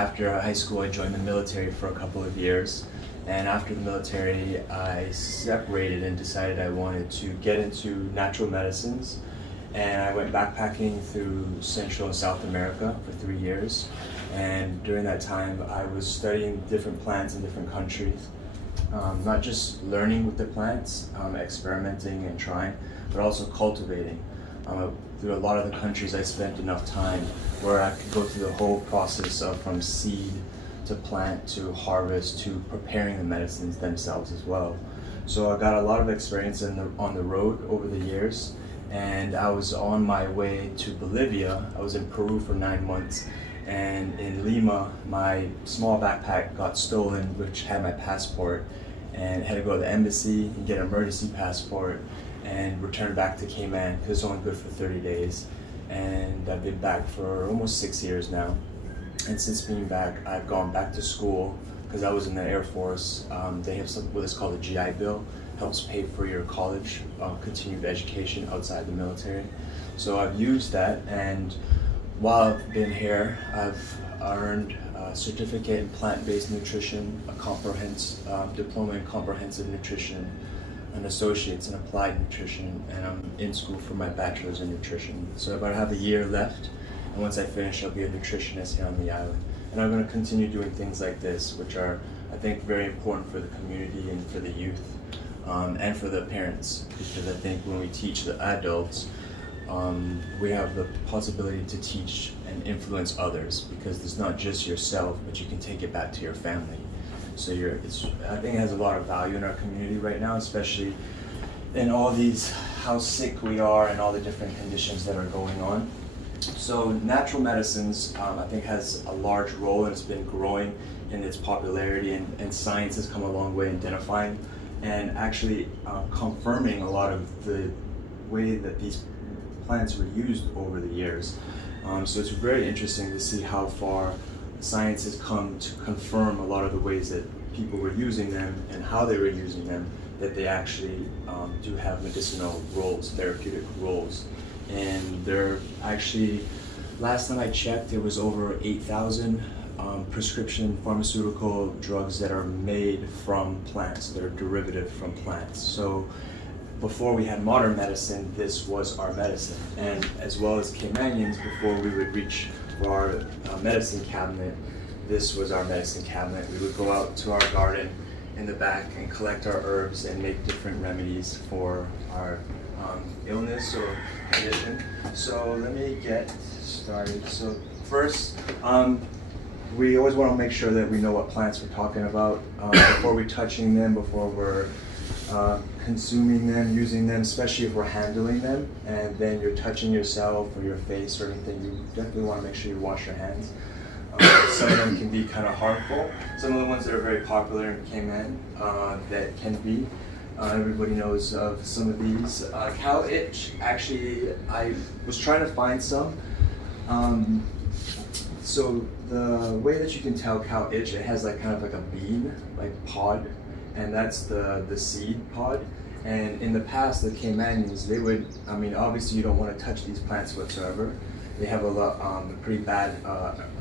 After high school, I joined the military for a couple of years. And after the military, I separated and decided I wanted to get into natural medicines. And I went backpacking through Central and South America for 3 years. And during that time, I was studying different plants in different countries. Not just learning with the plants, experimenting and trying, but also cultivating. Through a lot of the countries, I spent enough time where I could go through the whole process of from seed to plant to harvest to preparing the medicines themselves as well. So I got a lot of experience on the road over the years, and I was on my way to Bolivia. I was in Peru for 9 months, and in Lima, my small backpack got stolen, which had my passport, and had to go to the embassy and get an emergency passport and return back to Cayman because it's only good for 30 days. And I've been back for almost 6 years now. And since being back, I've gone back to school because I was in the Air Force. They have what is called a GI Bill, helps pay for your college, continued education outside the military. So I've used that, and while I've been here, I've earned a certificate in plant-based nutrition, a diploma in comprehensive nutrition, an associate's in applied nutrition, and I'm in school for my bachelor's in nutrition. So I have a year left, and once I finish, I'll be a nutritionist here on the island. And I'm going to continue doing things like this, which are, I think, very important for the community and for the youth, and for the parents, because I think when we teach the adults, we have the possibility to teach and influence others, because it's not just yourself, but you can take it back to your family. So I think it has a lot of value in our community right now, especially in all these, how sick we are and all the different conditions that are going on. So natural medicines, I think, has a large role, and it's been growing in its popularity, and science has come a long way identifying and actually confirming a lot of the way that these plants were used over the years. So it's very interesting to see how far science has come to confirm a lot of the ways that people were using them and how they were using them, that they actually do have medicinal roles, therapeutic roles. And they're actually, last time I checked, there was over 8,000 prescription pharmaceutical drugs that are made from plants, that are derivative from plants. So before we had modern medicine, this was our medicine. And as well as Caymanians, before we would reach for our medicine cabinet, this was our medicine cabinet. We would go out to our garden in the back and collect our herbs and make different remedies for our illness or condition. So let me get started. So first, we always want to make sure that we know what plants we're talking about before we're touching them, before we're consuming them, using them, especially if we're handling them, and then you're touching yourself or your face or anything. You definitely want to make sure you wash your hands. Some of them can be kind of harmful. Some of the ones that are very popular in Cayman that can be, everybody knows of some of these. Cow itch, actually, I was trying to find some. So the way that you can tell cow itch, it has like kind of like a bean, like pod, and that's the seed pod. And in the past, the Caymanians, they would, I mean, obviously you don't want to touch these plants whatsoever. They have a pretty bad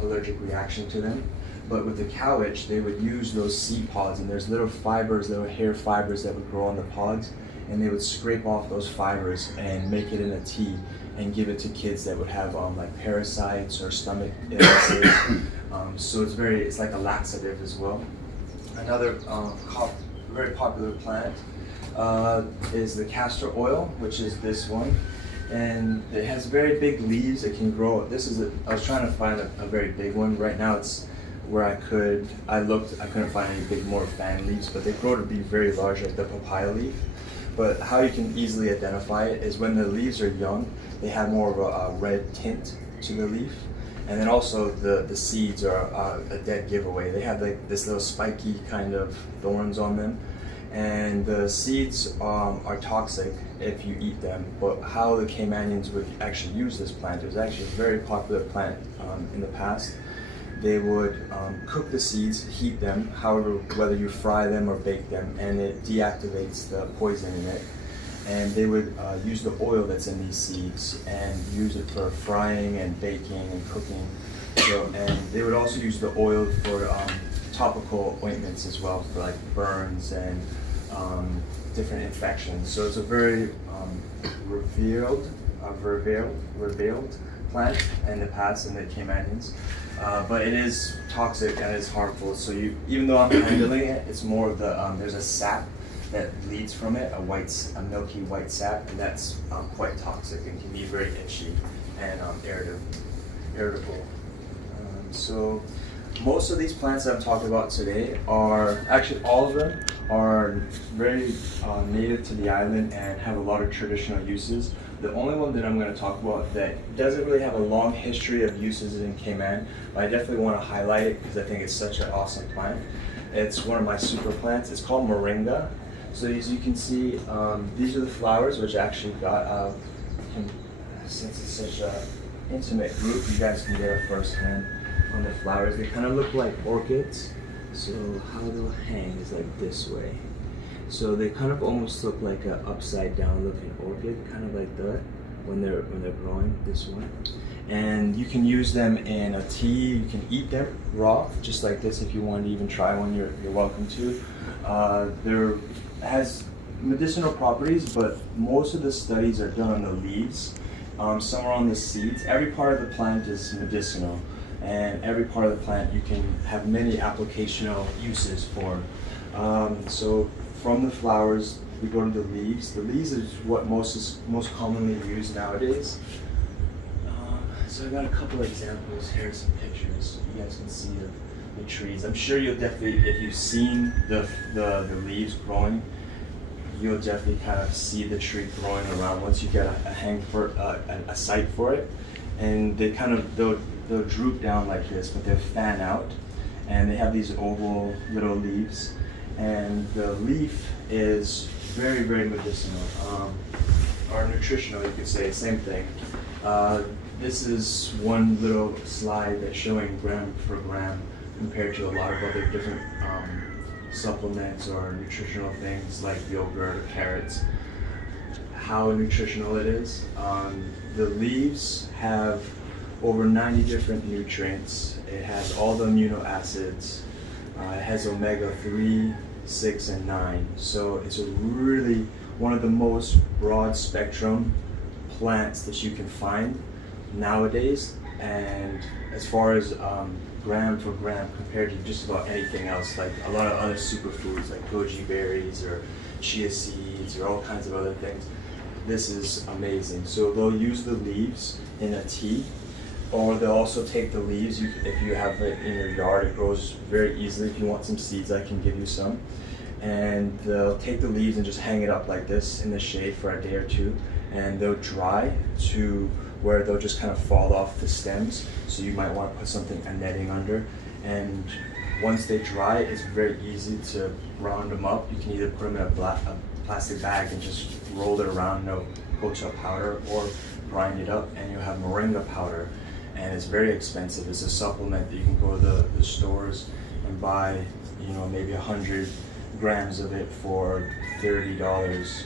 allergic reaction to them. But with the cow itch, they would use those seed pods, and there's little fibers, little hair fibers that would grow on the pods, and they would scrape off those fibers and make it in a tea and give it to kids that would have like parasites or stomach illnesses. So it's like a laxative as well. Another very popular plant is the castor oil, which is this one. And it has very big leaves. It can grow. I was trying to find a very big one. Right now it's where I couldn't find any big more fan leaves, but they grow to be very large, like the papaya leaf. But how you can easily identify it is when the leaves are young, they have more of a red tint to the leaf. And then also the seeds are a dead giveaway. They have like this little spiky kind of thorns on them. And the seeds are toxic if you eat them. But how the Caymanians would actually use this plant, it was actually a very popular plant in the past. They would cook the seeds, heat them, however, whether you fry them or bake them, and it deactivates the poison in it. And they would use the oil that's in these seeds and use it for frying and baking and cooking. So, and they would also use the oil for topical ointments as well, for like burns and different infections. So it's a very revealed plant in the past in the Cayman Islands. But it is toxic and it's harmful. So even though I'm handling it, it's more of the, there's a sap that leads from it, a milky white sap, and that's quite toxic and can be very itchy and irritable. So most of these plants that I'm talking about today are, actually all of them are very native to the island and have a lot of traditional uses. The only one that I'm going to talk about that doesn't really have a long history of uses in Cayman, but I definitely want to highlight it because I think it's such an awesome plant. It's one of my super plants. It's called Moringa. So as you can see, these are the flowers, which I actually got, since it's such an intimate group, you guys can get a first hand on the flowers. They kind of look like orchids. So how they'll hang is like this way. So they kind of almost look like an upside down looking orchid, kind of like that when they're growing, this one. And you can use them in a tea. You can eat them raw, just like this. If you want to even try one, you're welcome to. Has medicinal properties, but most of the studies are done on the leaves. Some are on the seeds. Every part of the plant is medicinal, and every part of the plant you can have many applicational uses for. So from the flowers, we go to the leaves. The leaves is what most commonly used nowadays. So I got a couple examples here, some pictures, so you guys can see the trees. I'm sure you'll definitely, if you've seen the leaves growing, you'll definitely kind of see the tree growing around once you get a site for it. And they kind of, they'll droop down like this, but they'll fan out, and they have these oval little leaves. And the leaf is very, very medicinal, or nutritional, you could say, same thing. This is one little slide that's showing gram for gram compared to a lot of other different supplements or nutritional things like yogurt or carrots, how nutritional it is. The leaves have over 90 different nutrients. It has all the amino acids. It has omega-3, 6, and 9. So it's a really one of the most broad spectrum plants that you can find nowadays. And as far as gram for gram compared to just about anything else, like a lot of other superfoods like goji berries or chia seeds or all kinds of other things, this is amazing. So they'll use the leaves in a tea, or they'll also take the leaves. If you have it in your yard, it grows very easily. If you want some seeds, I can give you some. And they'll take the leaves and just hang it up like this in the shade for a day or two, and they'll dry to where they'll just kind of fall off the stems. So you might want to put a netting under. And once they dry, it's very easy to round them up. You can either put them in a plastic bag and just roll it around, no cocoa powder, or grind it up, and you'll have moringa powder. And it's very expensive. It's a supplement that you can go to the stores and buy, maybe 100 grams of it for $30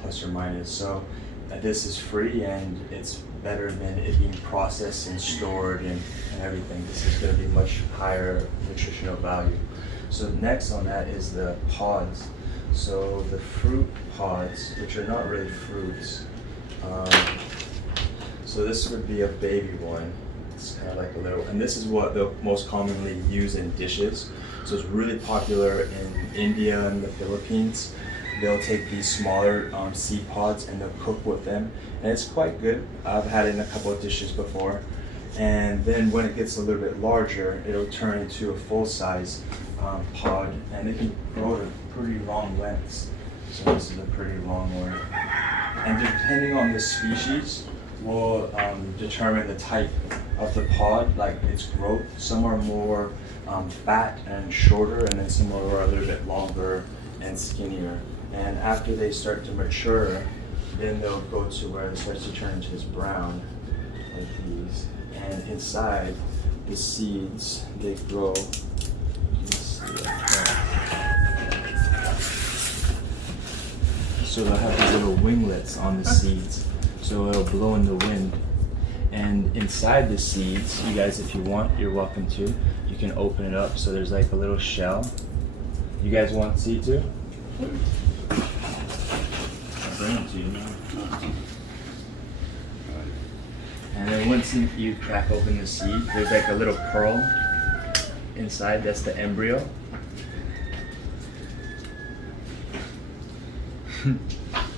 plus or minus. So this is free, and it's better than it being processed and stored and everything. This is going to be much higher nutritional value. So next on that is the pods. So the fruit pods, which are not really fruits. So this would be a baby one. It's kind of like a little, and this is what they'll most commonly use in dishes. So it's really popular in India and the Philippines. They'll take these smaller seed pods and they'll cook with them, and it's quite good. I've had it in a couple of dishes before. And then when it gets a little bit larger, it'll turn into a full-size pod, and it can grow to pretty long lengths. So this is a pretty long one. And depending on the species, will determine the type of the pod, like its growth. Some are more fat and shorter, and then some are a little bit longer and skinnier. And after they start to mature, then they'll go to where it starts to turn into this brown, like these. And inside the seeds, they grow. So they'll have these little winglets on the seeds, so it'll blow in the wind, And inside the seeds, you guys, if you want, you're welcome to. You can open it up so there's like a little shell. You guys want to see too? I'll bring it to you now. And then once you crack open the seed, there's like a little pearl inside. That's the embryo.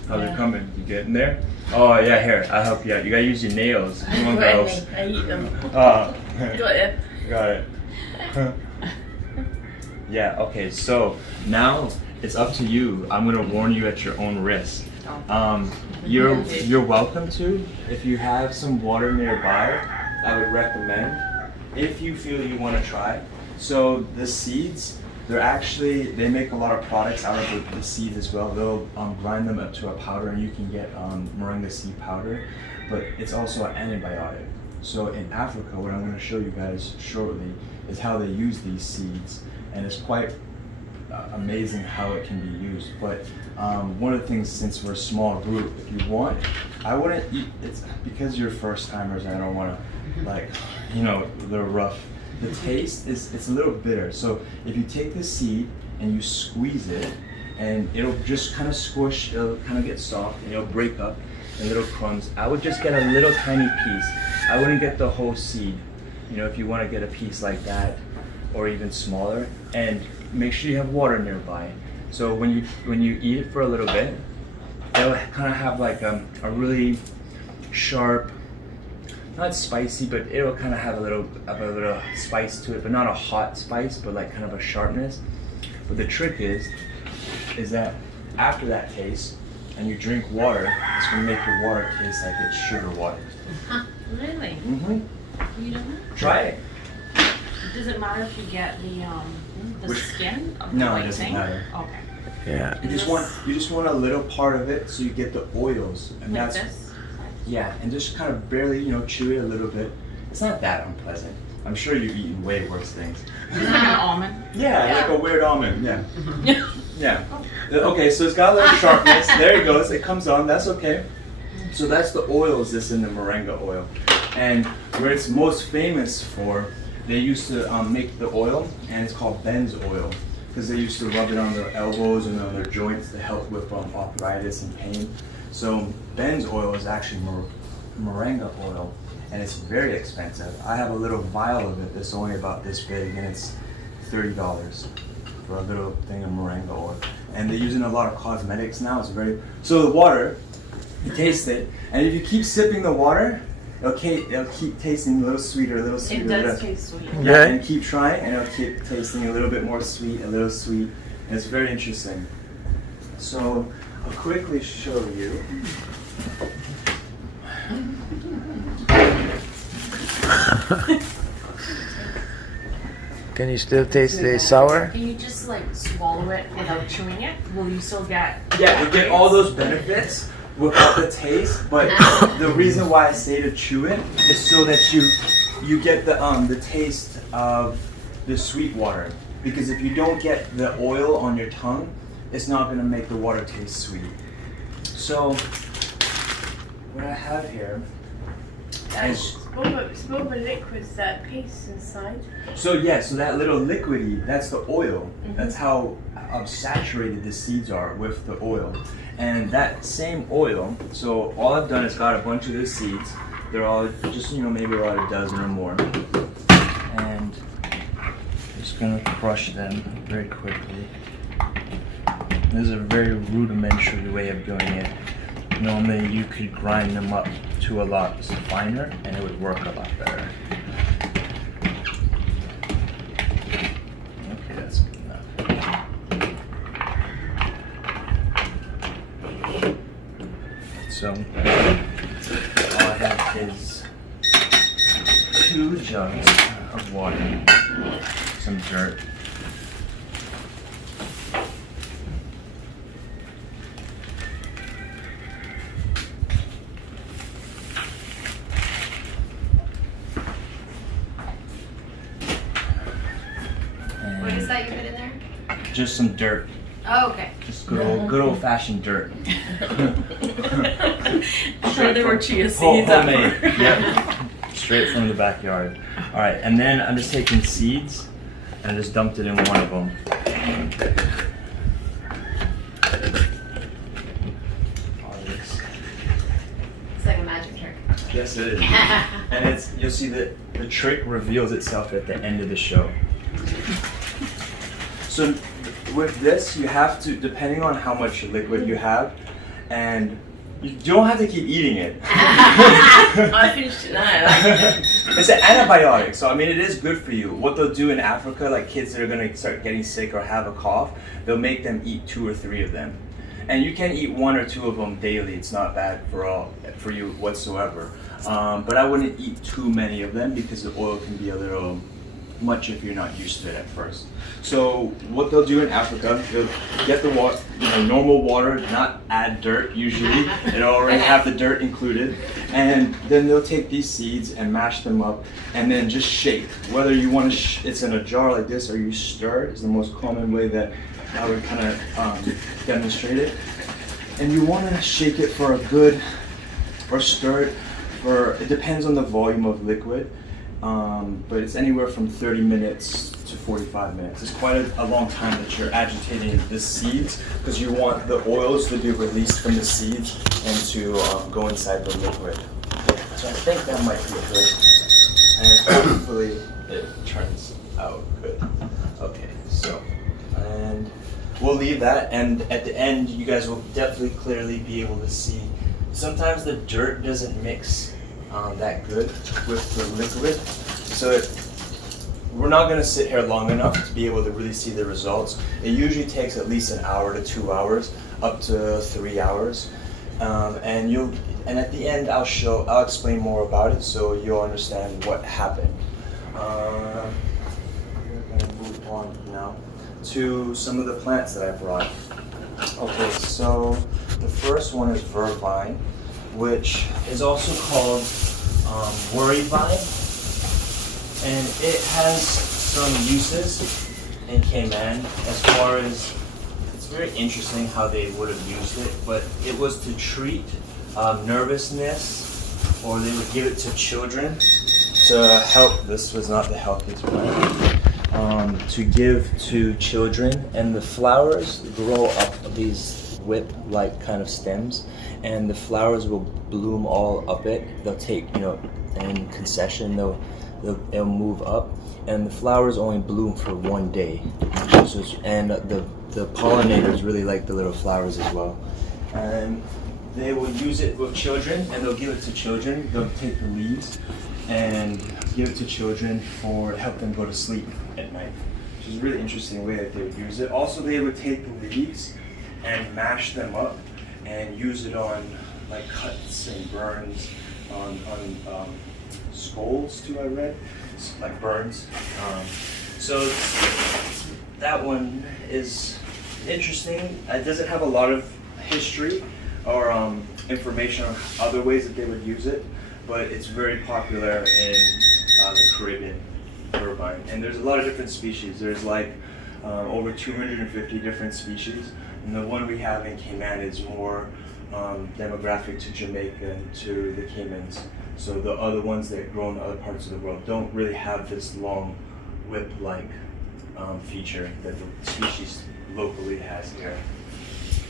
How's it coming? You getting there? Oh yeah, here, I'll help you out. You gotta use your nails. Come on, girls. I eat them. Got it. Got it. Yeah, okay, so now it's up to you. I'm gonna warn you at your own risk. You're welcome to. If you have some water nearby, I would recommend, if you feel you wanna try. So the seeds, they make a lot of products out of the seeds as well. They'll grind them up to a powder, and you can get Moringa seed powder, but it's also an antibiotic. So in Africa, what I'm going to show you guys shortly is how they use these seeds, and it's quite amazing how it can be used. But one of the things, since we're a small group, if you want, I wouldn't eat, it's because you're first timers and I don't want to, like, you know, they're rough. The taste it's a little bitter. So if you take the seed and you squeeze it, and it'll just kind of squish, it'll kind of get soft, and it'll break up in little crumbs. I would just get a little tiny piece. I wouldn't get the whole seed. You know, if you want to get a piece like that, or even smaller, and make sure you have water nearby. So when you eat it for a little bit, it'll kind of have like a really sharp, not spicy, but it'll kind of have a little spice to it, but not a hot spice, but like kind of a sharpness. But the trick is that after that taste, and you drink water, it's gonna make your water taste like it's sugar water. Really? Mm-hmm. You don't know? Try it. Does it matter if you get the skin of the No, white it doesn't thing? matter. Okay. Yeah. You just want a little part of it, so you get the oils, and Like that's this? yeah, and just kind of barely, you know, chew it a little bit. It's not that unpleasant. I'm sure you've eaten way worse things. Is it like an almond? Yeah, like a weird almond. Yeah. Yeah. Okay, so it's got a little sharpness. There it goes. It comes on. That's okay. So that's the oils that's in the Moringa oil, and where it's most famous for, they used to make the oil, and it's called Ben's oil, because they used to rub it on their elbows and on their joints to help with arthritis and pain. So Ben's oil is actually Moringa oil, and it's very expensive. I have a little vial of it that's only about this big, and it's $30 for a little thing of Moringa oil. And they're using a lot of cosmetics now. It's so the water, you taste it, and if you keep sipping the water, it'll keep tasting a little sweeter, a little sweeter. It does taste sweet. Yeah, and keep trying, and it'll keep tasting a little bit more sweet, a little sweet, and it's very interesting. So I'll quickly show you. Can you still taste the sour? Can you just like swallow it without chewing it? Will you still get? Yeah, you get all those benefits without the taste, but the reason why I say to chew it is so that you get the taste of the sweet water. Because if you don't get the oil on your tongue, it's not going to make the water taste sweet. So what I have here is Small but liquids that paste inside. so that little liquidy, that's the oil. That's how saturated the seeds are with the oil. And that same oil, so all I've done is got a bunch of the seeds. They're all just, you know, maybe about a dozen or more. And I'm just gonna crush them very quickly. This is a very rudimentary way of doing it. Normally you could grind them up to a lot finer and it would work a lot better. Okay, that's good enough. So all I have is 2 jugs of water, some dirt, What is that you put in there? just some dirt. Oh, okay. Just good old fashioned dirt. I'm sure there were chia seeds. Homemade. Yep. straight from the backyard. All right, and then I'm just taking seeds and I just dumped it in one of them. It's like a magic trick. Yes, it is. And you'll see that the trick reveals itself at the end of the show. So with this, you have to, depending on how much liquid you have, and you don't have to keep eating it. I finished it now. It's an antibiotic, so I mean it is good for you. What they'll do in Africa, like kids that are gonna start getting sick or have a cough, they'll make them eat 2 or 3 of them. And you can eat 1 or 2 of them daily. It's not bad for you whatsoever. But I wouldn't eat too many of them because the oil can be a little much if you're not used to it at first. So what they'll do in Africa, they'll get the water, normal water, not add dirt usually. It'll already have the dirt included. And then they'll take these seeds and mash them up and then just shake. Whether you want to, it's in a jar like this or you stir it is the most common way that I would kind of demonstrate it. And you want to shake it for a good, or stir it for, it depends on the volume of liquid. But it's anywhere from 30 minutes to 45 minutes. It's quite a long time that you're agitating the seeds because you want the oils to be released from the seeds and to go inside the liquid. So I think that might be good. And hopefully it turns out good. Okay, so, and we'll leave that, and at the end you guys will definitely clearly be able to see. Sometimes the dirt doesn't mix that good with the liquid, so we're not going to sit here long enough to be able to really see the results. It usually takes at least an hour to 2 hours, up to 3 hours, and at the end I'll explain more about it so you'll understand what happened. We're going to move on now to some of the plants that I brought. Okay, so the first one is Virvine, which is also called Virvine, and it has some uses in Cayman as far as, it's very interesting how they would have used it, but it was to treat nervousness, or they would give it to children to help. This was not the healthiest plant. To give to children, and the flowers grow up these whip-like kind of stems, and the flowers will bloom all up it. They'll take, in concession, they'll move up, and the flowers only bloom for 1 day. And the pollinators really like the little flowers as well. And they will use it with children, and they'll give it to children. They'll take the leaves and give it to children to help them go to sleep at night, which is a really interesting way that they would use it. Also, they would take the leaves and mash them up and use it on like cuts and burns, on skulls too, I read, like burns. So that one is interesting. It doesn't have a lot of history or information on other ways that they would use it, but it's very popular in the Caribbean, Virvine. And there's a lot of different species. There's like over 250 different species. And the one we have in Cayman is more demographic to Jamaica and to the Caymans. So the other ones that grow in other parts of the world don't really have this long whip-like feature that the species locally has here.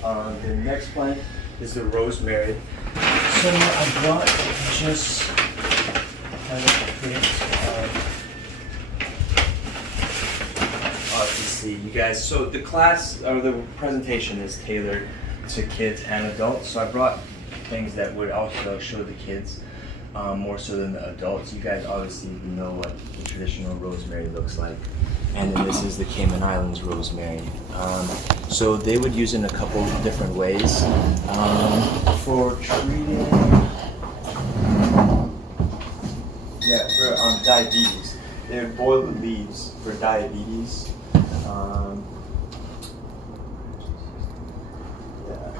The next plant is the Rosemary. So I brought just kind of a print. See you guys. So the class or the presentation is tailored to kids and adults. So I brought things that would also show the kids more so than the adults. You guys obviously know what the traditional rosemary looks like. And then this is the Cayman Islands rosemary. So they would use it in a couple different ways. For treating, for diabetes. They would boil the leaves for diabetes.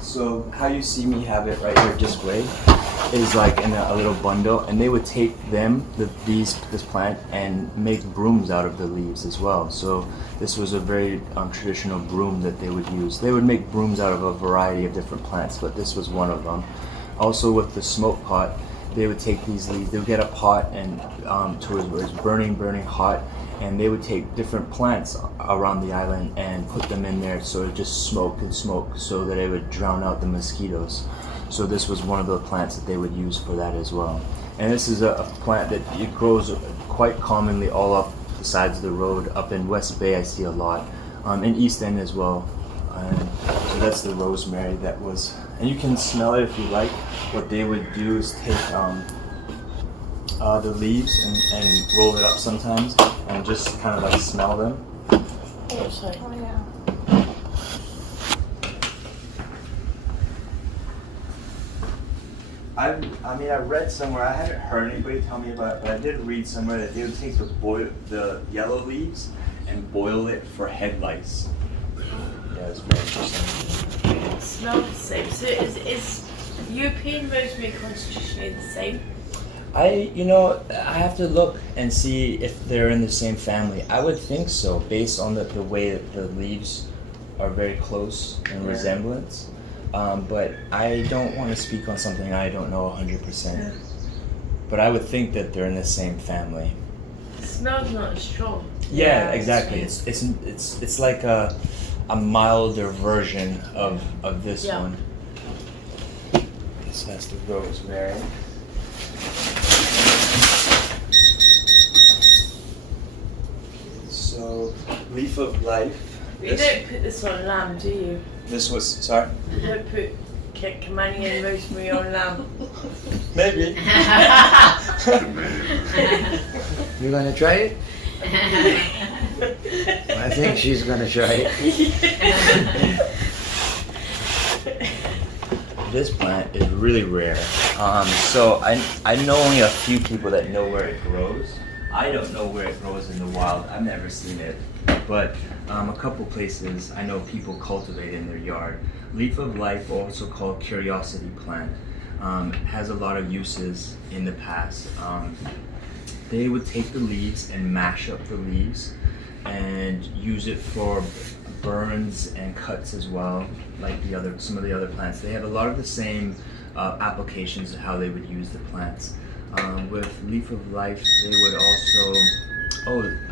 So how you see me have it right here displayed is like in a little bundle, and they would take them, this plant, and make brooms out of the leaves as well. So this was a very traditional broom that they would use. They would make brooms out of a variety of different plants, but this was one of them. Also with the smoke pot, they would take these leaves, they would get a pot and towards where it's burning hot, and they would take different plants around the island and put them in there so it just smoked and smoked so that it would drown out the mosquitoes. So this was one of the plants that they would use for that as well. And this is a plant that it grows quite commonly all up the sides of the road. Up in West Bay I see a lot, in East End as well. And so that's the rosemary that was, and you can smell it if you like. What they would do is take the leaves and roll it up sometimes and just kind of like smell them. Oh, sorry. Oh yeah. I read somewhere, I haven't heard anybody tell me about it, but I did read somewhere that they would take the yellow leaves and boil it for head lice. Yeah, it's very interesting. It smells the same. So is European rosemary constitutionally the same? I have to look and see if they're in the same family. I would think so, based on the way that the leaves are very close in resemblance. But I don't want to speak on something I don't know 100%. But I would think that they're in the same family. The smell's not as strong. Yeah, exactly. It's like a milder version of this one. So that's the rosemary. So, leaf of life. You don't put this on lamb, do you? This was, sorry? You don't put Cayman rosemary on lamb. Maybe. You gonna try it? I think she's gonna try it. This plant is really rare. So I know only a few people that know where it grows. I don't know where it grows in the wild. I've never seen it. But a couple places I know people cultivate in their yard. Leaf of life, also called curiosity plant, has a lot of uses in the past. They would take the leaves and mash up the leaves and use it for burns and cuts as well, like some of the other plants. They have a lot of the same applications of how they would use the plants. With leaf of life, they would also,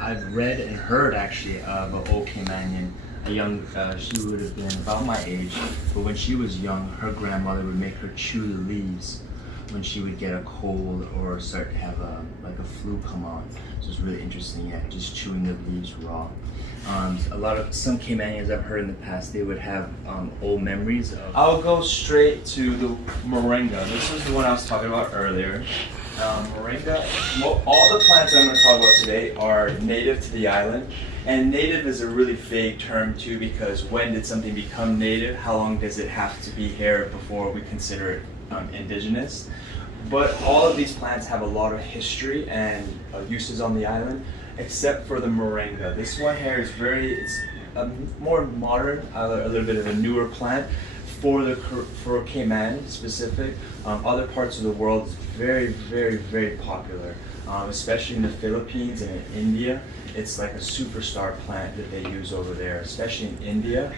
I've read and heard actually of an old Caymanian, she would have been about my age, but when she was young, her grandmother would make her chew the leaves when she would get a cold or start to have a flu come on. So it's really interesting, yeah, just chewing the leaves raw. Some Caymanians I've heard in the past, they would have old memories of. I'll go straight to the Moringa. This was the one I was talking about earlier. Moringa, all the plants I'm going to talk about today are native to the island. And native is a really vague term too, because when did something become native? How long does it have to be here before we consider it indigenous? But all of these plants have a lot of history and uses on the island, except for the Moringa. This one here is it's more modern, a little bit of a newer plant for Cayman specific. Other parts of the world is very, very, very popular, especially in the Philippines and in India. It's like a superstar plant that they use over there, especially in India.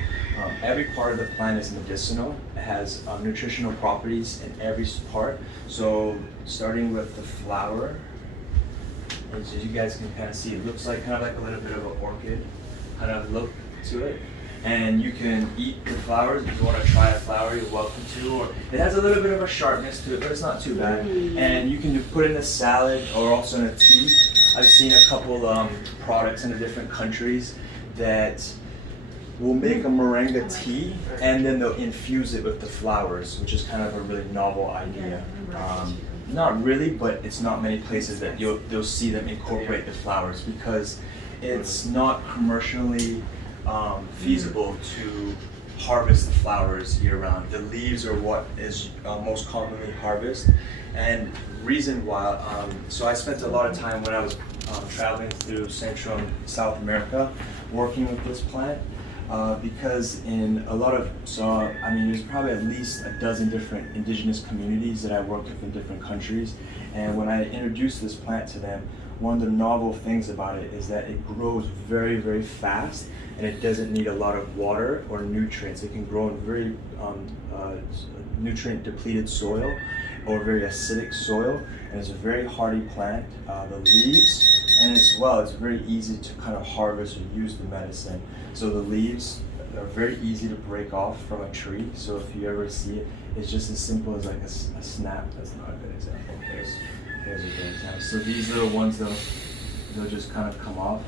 Every part of the plant is medicinal. It has nutritional properties in every part. So starting with the flower, as you guys can kind of see, it looks like kind of like a little bit of an orchid kind of look to it. And you can eat the flowers. If you want to try a flower, you're welcome to. Or it has a little bit of a sharpness to it, but it's not too bad. And you can put it in a salad or also in a tea. I've seen a couple products in the different countries that will make a moringa tea and then they'll infuse it with the flowers, which is kind of a really novel idea. Not really, but it's not many places that you'll see them incorporate the flowers because it's not commercially feasible to harvest the flowers year-round. The leaves are what is most commonly harvested, and reason why. So I spent a lot of time when I was traveling through Central and South America working with this plant because in a lot of, there's probably at least a dozen different indigenous communities that I worked with in different countries, and when I introduced this plant to them, one of the novel things about it is that it grows very, very fast and it doesn't need a lot of water or nutrients. It can grow in very nutrient depleted soil, or very acidic soil, and it's a very hardy plant. The leaves, and as well, it's very easy to kind of harvest or use the medicine. So the leaves are very easy to break off from a tree. So if you ever see it, it's just as simple as like a snap. That's not a good example. Here's a good example. So these little ones, they'll just kind of come off.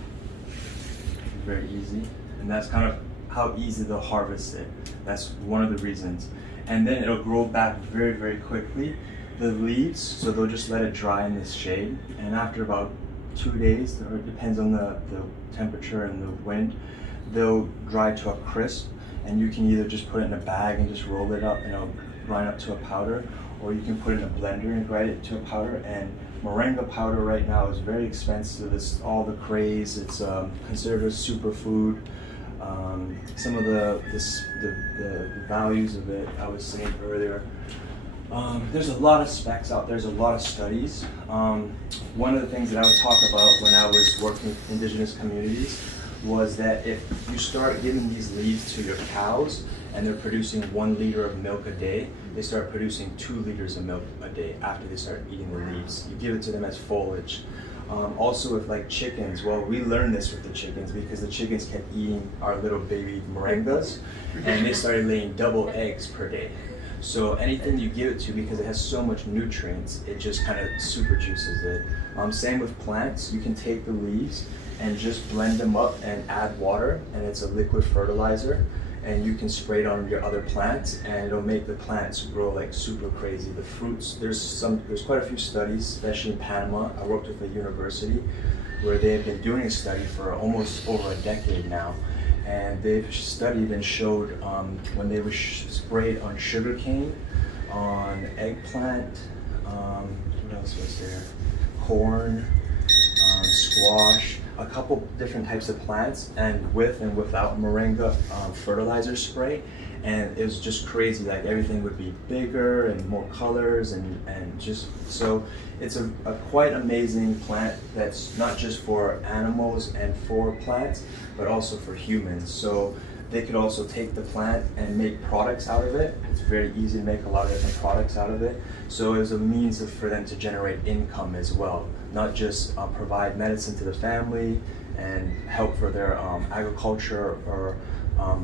Very easy, and that's kind of how easy they'll harvest it. That's one of the reasons. And then it'll grow back very, very quickly. The leaves, so they'll just let it dry in this shade, and after about 2 days, or it depends on the temperature and the wind, they'll dry to a crisp, and you can either just put it in a bag and just roll it up and it'll grind up to a powder, or you can put it in a blender and grind it to a powder. And Moringa powder right now is very expensive. It's all the craze. It's considered a superfood. Some of the values of it, I was saying earlier, there's a lot of specs out there. There's a lot of studies. One of the things that I would talk about when I was working with indigenous communities was that if you start giving these leaves to your cows and they're producing 1 liter of milk a day, they start producing 2 liters of milk a day after they start eating the leaves. You give it to them as foliage. Also with like chickens, well, we learned this with the chickens because the chickens kept eating our little baby moringas, and they started laying double eggs per day. So anything you give it to, because it has so much nutrients, it just kind of super juices it. Same with plants. You can take the leaves and just blend them up and add water, and it's a liquid fertilizer, and you can spray it on your other plants, and it'll make the plants grow like super crazy. The fruits, there's quite a few studies, especially in Panama. I worked with a university where they've been doing a study for almost over a decade now, and they've studied and showed when they were sprayed on sugarcane, on eggplant, what else was there? Corn, squash, a couple different types of plants, and with and without Moringa fertilizer spray, and it was just crazy. Like everything would be bigger and more colors, and just so it's a quite amazing plant that's not just for animals and for plants, but also for humans. So they could also take the plant and make products out of it. It's very easy to make a lot of different products out of it. So it was a means for them to generate income as well, not just provide medicine to the family and help for their agriculture or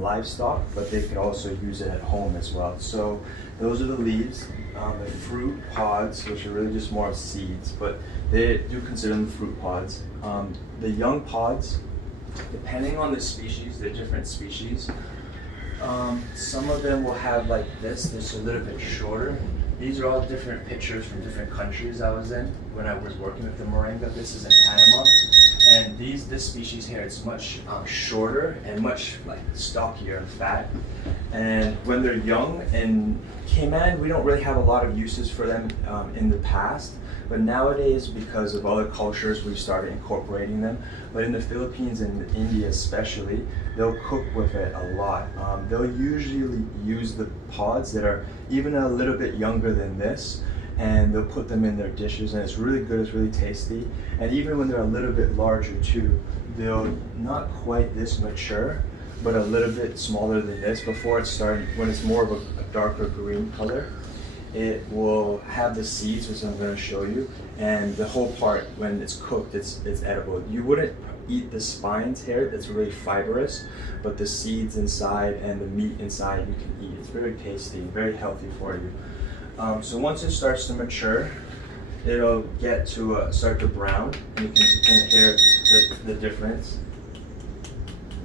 livestock, but they could also use it at home as well. So those are the leaves. The fruit pods, which are really just more seeds, but they do consider them fruit pods. The young pods, depending on the species, the different species, some of them will have like this a little bit shorter. These are all different pictures from different countries I was in when I was working with the Moringa. This is in Panama, and this species here, it's much shorter and much like stockier and fat. And when they're young in Cayman, we don't really have a lot of uses for them in the past. But nowadays, because of other cultures, we've started incorporating them. But in the Philippines and India especially, they'll cook with it a lot. They'll usually use the pods that are even a little bit younger than this, and they'll put them in their dishes, and it's really good, it's really tasty. And even when they're a little bit larger too, they'll not quite this mature, but a little bit smaller than this. Before it's starting, when it's more of a darker green color, it will have the seeds, which I'm going to show you, and the whole part, when it's cooked, it's edible. You wouldn't eat the spines here, that's really fibrous, but the seeds inside and the meat inside you can eat. It's very tasty, very healthy for you. So once it starts to mature, it'll get to start to brown, and you can kind of hear the difference.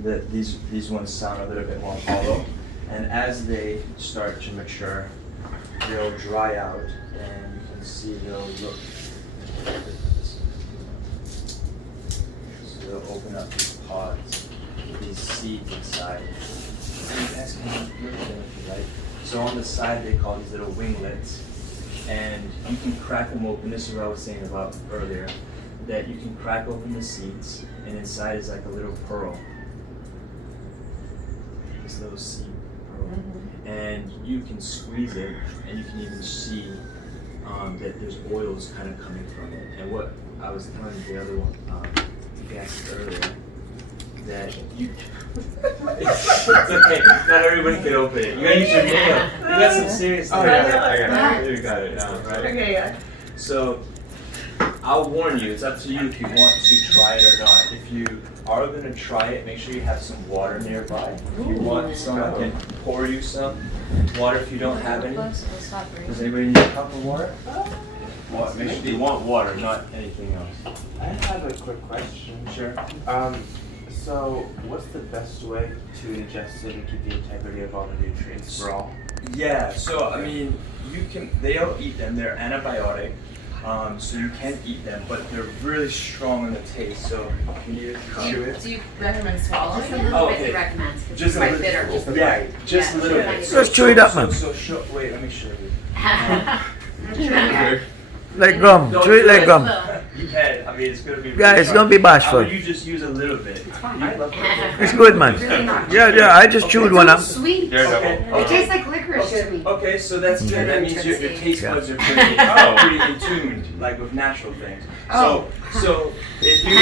That these ones sound a little bit more hollow, and as they start to mature, they'll dry out, and you can see they'll look. So they'll open up these pods with these seeds inside. And you guys can look at them if you like. So on the side they call these little winglets, and you can crack them open. This is what I was saying about earlier, that you can crack open the seeds, and inside is like a little pearl. This little seed pearl. And you can squeeze it, and you can even see that there's oils kind of coming from it. And what I was telling the other one, guest earlier, that you. It's okay. Not everybody can open it. You gotta use your nail. You got some serious. Oh yeah, I got it. You got it now, right? Okay, yeah. So, I'll warn you, it's up to you if you want to try it or not. If you are going to try it, make sure you have some water nearby. If you want some, I can pour you some water if you don't have any. Does anybody need a cup of water? What? Make sure you want water, not anything else. I have a quick question. Sure. So what's the best way to ingest it and keep the integrity of all the nutrients for all? Yeah, so I mean, they'll eat them, they're antibiotic. So you can eat them, but they're really strong in the taste. So can you chew it? Do you recommend swallowing Just a it? little Oh, bit okay. he recommends, because Just it's a quite little, bitter. yeah, just a Yeah, little sure. bit. Just chew it up, man. Wait, let me show you. Like gum. Don't Chew it do like gum. You can. I mean, it's gonna be. Yeah, really it's strong. gonna be bashful. How about you just use a little bit? It's fine. I love it. It's good, man. Yeah, I just chewed one up. Sweet. Okay. It tastes like licorice to Okay, me. okay, so that's good. That means your taste buds are pretty, pretty in tune, like with natural things. So if you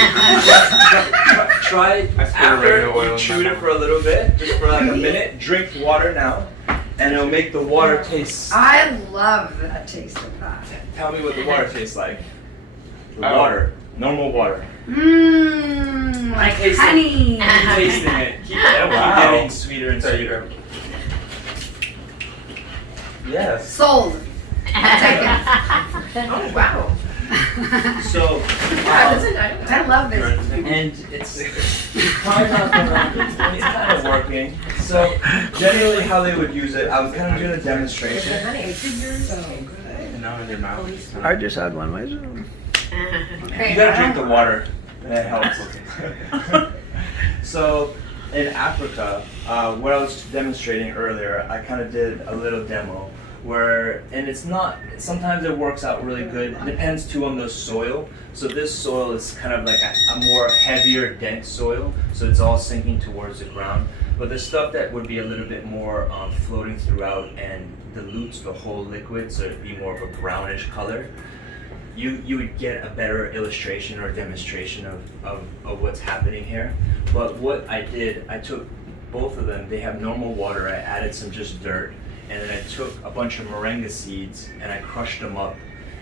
try I spit after oregano oil you in chewed my it for a little bit, just for like a minute, drink water now, and it'll make the water taste. I love the taste of that. Tell me what the water tastes like. The Oh. water, normal water. Mmm, like Taste it. honey. Keep tasting it. Keep getting sweeter and sweeter. Yes. Sold. Oh, wow. So, I love this. and it's probably not gonna, it's kind of working. So, generally how they would use it, I was kind of doing a demonstration. And now in your mouth. I just had one myself. You gotta drink the water. That helps. So, in Africa, what I was demonstrating earlier, I kind of did a little demo where, and it's not, sometimes it works out really good. It depends too on the soil. So this soil is kind of like a more heavier, dense soil, so it's all sinking towards the ground. But the stuff that would be a little bit more floating throughout and dilutes the whole liquid, so it'd be more of a brownish color, you would get a better illustration or demonstration of what's happening here. But what I did, I took both of them, they have normal water, I added some just dirt, and then I took a bunch of moringa seeds and I crushed them up,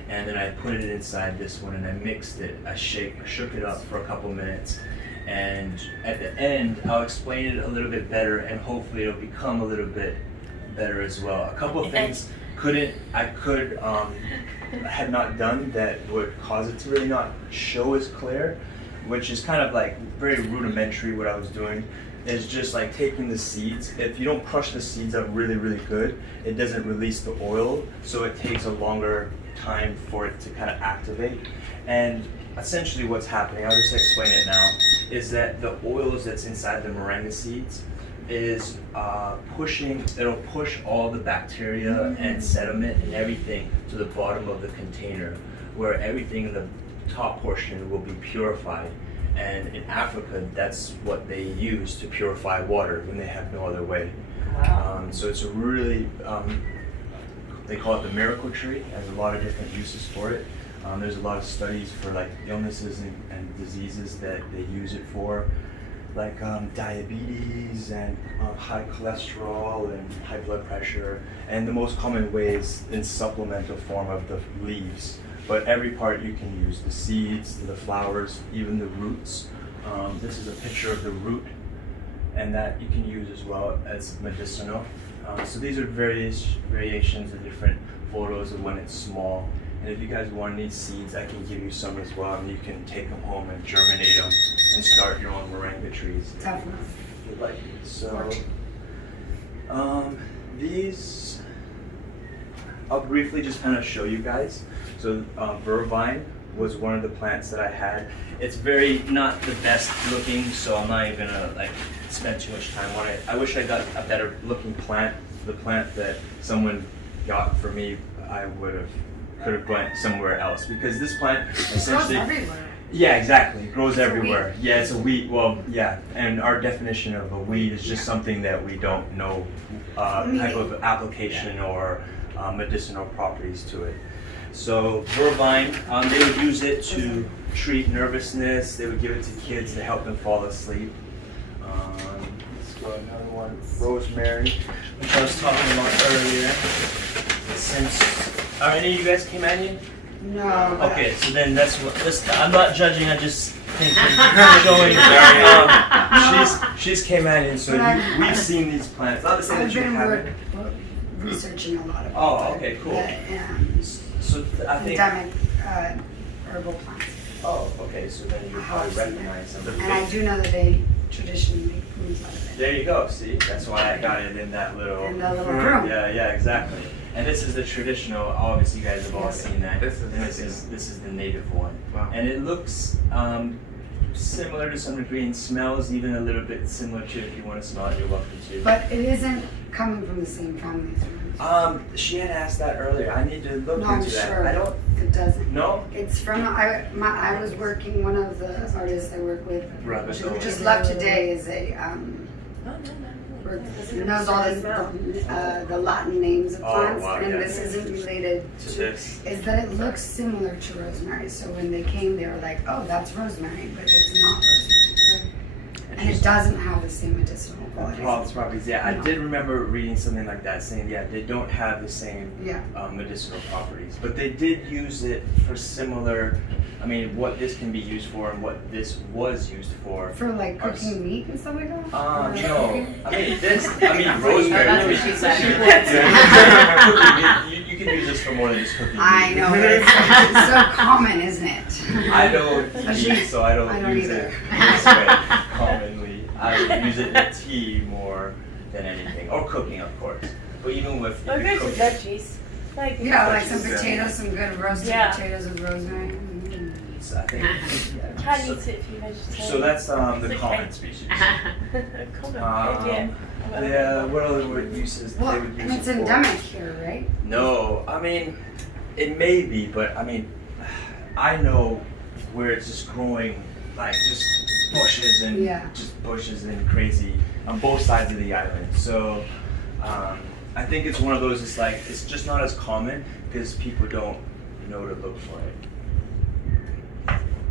and then I put it inside this one and I mixed it, I shook it up for a couple minutes, and at the end I'll explain it a little bit better and hopefully it'll become a little bit better as well. A couple of things I had not done that would cause it to really not show as clear, which is kind of like very rudimentary. What I was doing is just like taking the seeds. If you don't crush the seeds up really, really good, it doesn't release the oil, so it takes a longer time for it to kind of activate. And essentially what's happening, I'll just explain it now, is that the oils that's inside the moringa seeds is it'll push all the bacteria and sediment and everything to the bottom of the container, where everything in the top portion will be purified. And in Africa, that's what they use to purify water when they have no other way. Wow. So it's a really, they call it the miracle tree. It has a lot of different uses for it. There's a lot of studies for like illnesses and diseases that they use it for, like diabetes and high cholesterol and high blood pressure. And the most common way is in supplemental form of the leaves. But every part you can use, the seeds, the flowers, even the roots. This is a picture of the root, and that you can use as well as medicinal. So these are various variations of different photos of when it's small. And if you guys want these seeds, I can give you some as well, and you can take them home and germinate them and start your own moringa trees. Definitely. If you'd like. So these, I'll briefly just kind of show you guys. So Virvine was one of the plants that I had. It's very not the best looking, so I'm not even gonna like spend too much time on it. I wish I got a better looking plant. The plant that someone got for me, I could have went somewhere else, because this plant essentially. everywhere. Yeah, exactly. It grows everywhere. Yeah, it's a weed. Well, yeah, and our definition of a weed is just something that we don't know type of application or medicinal properties to it. So Virvine, they would use it to treat nervousness. They would give it to kids to help them fall asleep. Let's go another one, Rosemary, which I was talking about earlier. Since, are any of you guys Caymanian? No. but- Okay, so then that's what, I'm not judging, I just think showing, she's Caymanian, so we've seen these plants, not to say that I've you been haven't. researching a lot of. Oh, okay, cool. So I think, Endemic herbal plants. oh, okay, so then you probably recognize them. And I do know that they traditionally make rooms out of it. There you go, see, that's why I got it in that little. In the little room. Yeah, exactly. And this is the traditional, obviously you guys have all Yes. seen that. This is And this is the native one. Wow. And it looks similar to some degree and smells even a little bit similar to, if you want to smell it, you're welcome to. But it isn't coming from the same family as rooms. She had asked that earlier. I need to look No, I'm into that. sure I don't, it doesn't. no? It's from, I was working, one of the artists I work with, Right. who just left today, is a, knows all the Latin names of Oh, plants, wow, and yeah. this isn't related To to, this. is that it looks similar to rosemary. So when they came, they were like, oh, that's rosemary, but it's not rosemary. And it doesn't have the same medicinal qualities. Properties, yeah. I No. did remember reading something like that saying, yeah, they don't have the same Yeah. medicinal properties, but they did use it for similar. I mean, what this can be used for and what this was used for. For like are cooking meat and stuff like that? No. I mean, this. I mean, rosemary. That's what she said. Yeah. You can use this for more than just cooking. I meat. know, but it's so common, isn't it? I don't eat, so I don't use either. it this way commonly. I use it in tea more than anything, or cooking, of course. But even with if Or you're go to cooking, veggies. Like, Yeah, like some Yeah. potatoes, some good roasted Yeah. potatoes with rosemary. so I think. try So, to eat it if you're vegetarian. so that's the okay. common species. Common, Yeah. What other word uses Well, they would use and it's it for? endemic here, right? No, I mean, it may be, but I mean, I know where it's just growing like just bushes and Yeah. just bushes and crazy on both sides of the island. So I think it's one of those. It's like it's just not as common because people don't know to look for it.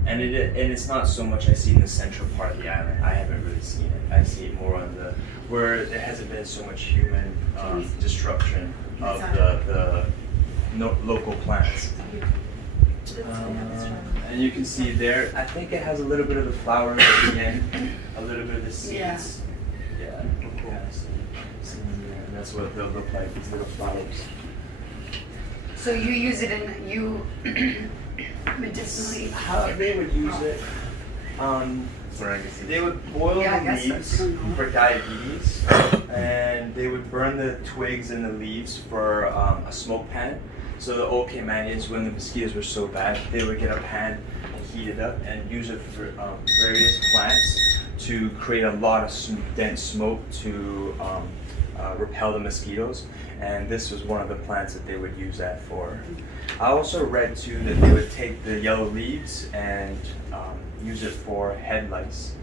And it's not so much I see in the central part of the island. I haven't really seen it. I see it more on the where there hasn't been so much human destruction of the local plants. And you can see there, I think it has a little bit of the flowers at the end, a little bit of the seeds. Yeah. See there, and that's what they'll look like, these little flowers. So you use it in, medicinally? How they would use it, they would boil Yeah, I the guess so. leaves for diabetes, and they would burn the twigs and the leaves for a smoke pan. So the old Caymanians, when the mosquitoes were so bad, they would get a pan and heat it up and use it for various plants to create a lot of dense smoke to repel the mosquitoes. And this was one of the plants that they would use that for. I also read too that they would take the yellow leaves and use it for head lice.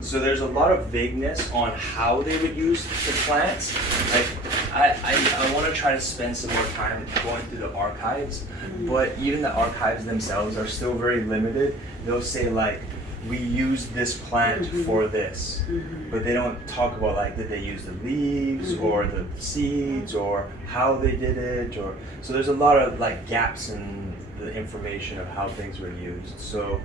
So there's a lot of vagueness on how they would use the plants. Like I want to try to spend some more time going through the archives, but even the archives themselves are still very limited. They'll say like, we use this plant for this, but they don't talk about like did they use the leaves or the seeds or how they did it, or so there's a lot of like gaps in the information of how things were used. So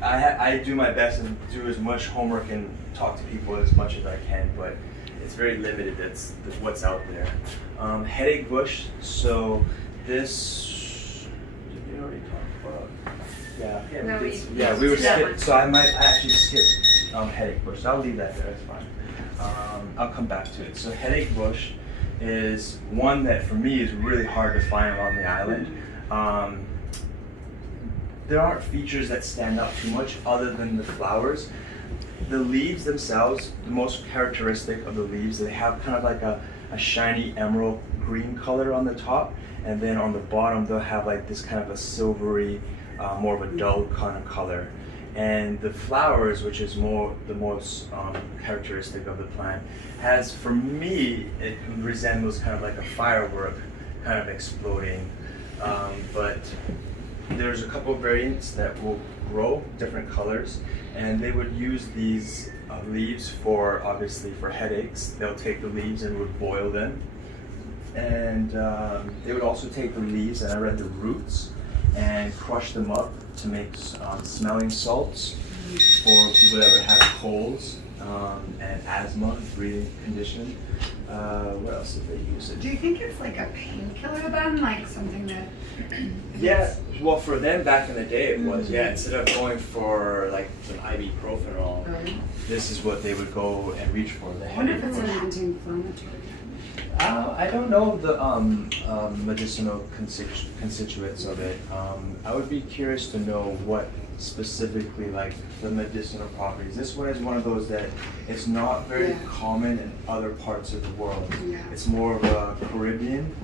I do my best and do as much homework and talk to people as much as I can, but it's very limited. That's what's out there. Headache bush. So this did we already talk about? Yeah, No, we were skip. So I might actually skip headache bush. I'll leave that there. That's fine. I'll come back to it. So headache bush is one that for me is really hard to find on the island. There aren't features that stand out too much other than the flowers. The leaves themselves, the most characteristic of the leaves, they have kind of like a shiny emerald green color on the top, and then on the bottom they'll have like this kind of a silvery, more of a dull kind of color. And the flowers, which is the most characteristic of the plant, has, for me, it resembles kind of like a firework kind of exploding. But there's a couple of variants that will grow different colors, and they would use these leaves for, obviously, for headaches. They'll take the leaves and would boil them, and they would also take the leaves, and I read the roots, and crush them up to make smelling salts for people that would have colds and asthma, breathing condition. What else did they use it? Do you think it's like a painkiller then, like something that? Yeah, well, for them back in the day it was, yeah. Instead of going for like some ibuprofen, this is what they would go and reach for. The I wonder if headache it's an push. anti-inflammatory. I don't know the medicinal constituents of it. I would be curious to know what specifically, like the medicinal properties. This one is one of those that it's not very Yeah. common in other parts of the world. Yeah. It's more of a Caribbean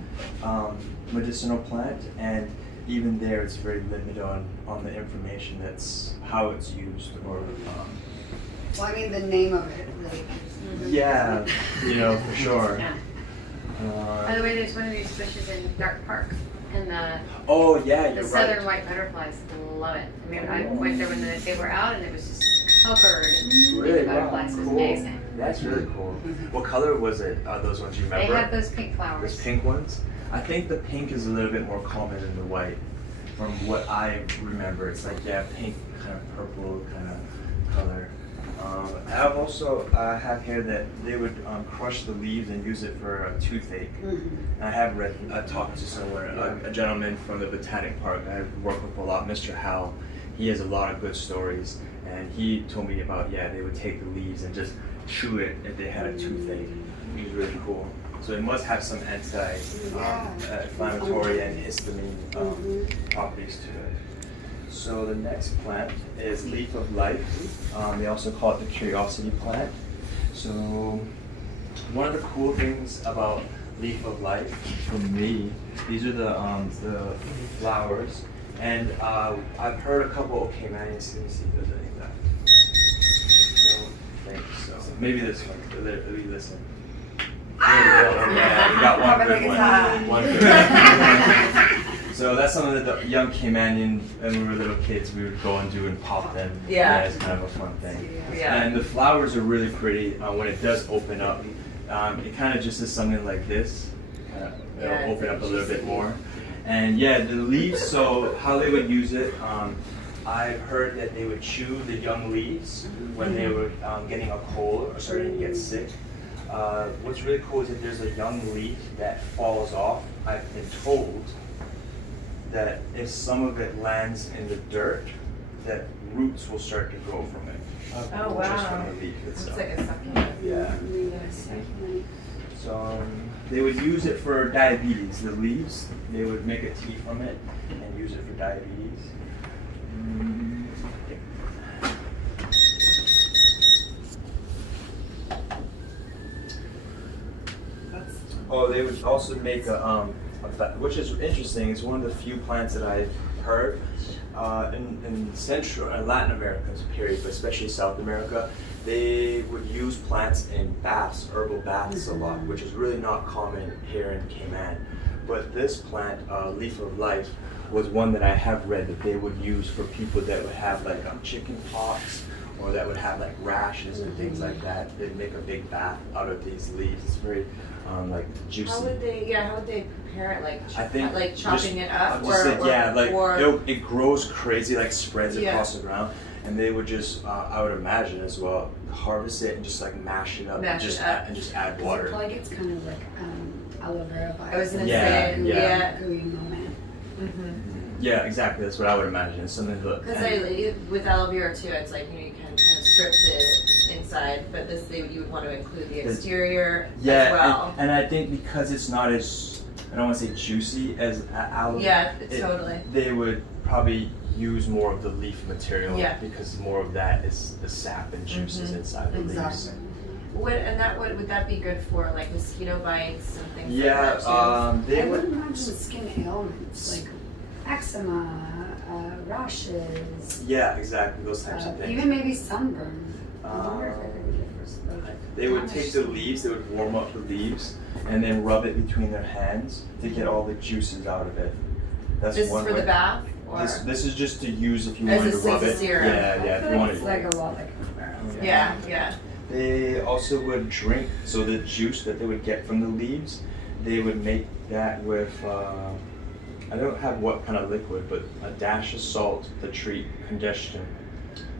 medicinal plant, and even there it's very limited on the information that's how it's used or Well, I mean, the name of it really. yeah, you know, for sure. Yeah. By the way, there's one of these bushes in Dark Park, and Oh yeah, the you're southern right. white butterflies love it. I mean, I went there when they were out, and it was just covered in Really? butterflies. It was Cool. amazing. That's really cool. What color was it? Those ones you They remember? have those pink flowers. Those pink ones? I think the pink is a little bit more common than the white. From what I remember, it's like, yeah, pink, kind of purple kind of color. I've also have here that they would crush the leaves and use it for a toothache. Mm-hmm. I have read, talked to someone, a gentleman from the Botanic Park I work with a lot, Mr. Howell. He has a lot of good stories, and he told me about, yeah, they would take the leaves and just chew it if they had a toothache. It was really cool. So it must have some anti-inflammatory and histamine properties to it. So the next plant is Leaf of Life. They also call it the Curiosity plant. So one of the cool things about Leaf of Life for me, these are the flowers, and I've heard a couple of Caymanians. Let me see if there's any left. I don't think so. Maybe this one. Let me listen. There we go. Yeah, we got one good one. One good one. So that's something that the young Caymanian, when we were little kids, we would go and do and pop them. Yeah. It's kind of a fun thing. Yeah. And the flowers are really pretty. When it does open up, it kind of just is something like this. It'll open up a little bit more. And yeah, the leaves, so how they would use it, I've heard that they would chew the young leaves when they were getting a cold or starting to get sick. What's really cool is if there's a young leaf that falls off, I've been told that if some of it lands in the dirt, that roots will start to grow from it. Oh, Just wow. from the leaf It's itself. like a succulent. Yeah. So they would use it for diabetes. The leaves, they would make a tea from it and use it for diabetes. Oh, they would also make which is interesting. It's one of the few plants that I've heard in Central and Latin America, period, but especially South America. They would use plants in baths, herbal baths a lot, which is really not common here in Cayman. But this plant, Leaf of Life, was one that I have read that they would use for people that would have like chicken pox or that would have like rashes and things like that. They'd make a big bath out of these leaves. It's very like juicy. How would they prepare it? Like, I think like chopping it up, it grows crazy, like spreads Yeah. across the ground, and they would just, I would imagine as well, harvest it and just like mash it up, Mash and just it up. and just add I water. feel like it's kind of like aloe vera vibes. I was gonna Yeah, say, yeah. Gooey moment. Yeah, exactly. That's what I would imagine. It's something to Because with aloe vera too, it's like you can kind of strip the inside, but this you would want to include the exterior as well. and I think because it's not as, I don't want to say juicy as aloe. Yeah, totally. They would probably use more of the leaf material Yeah. because more of that is the sap and juices inside the leaves. Exactly. Would that be good for like mosquito bites and things Yeah, like that too? they I would would. imagine skin ailments like eczema, rashes. Yeah, exactly. Those types of things. Even maybe sunburn. I wonder if it could be for those They would take the blemish. leaves, they would warm up the leaves, and then rub it between their hands to get all the juices out of it. That's This is one for way. the bath, or? This is just to use if you As wanted to rub a it. serum. Yeah, if you wanted. It's like a lot like aloe vera. Yeah. They also would drink, so the juice that they would get from the leaves, they would make that with, I don't have what kind of liquid, but a dash of salt to treat congestion,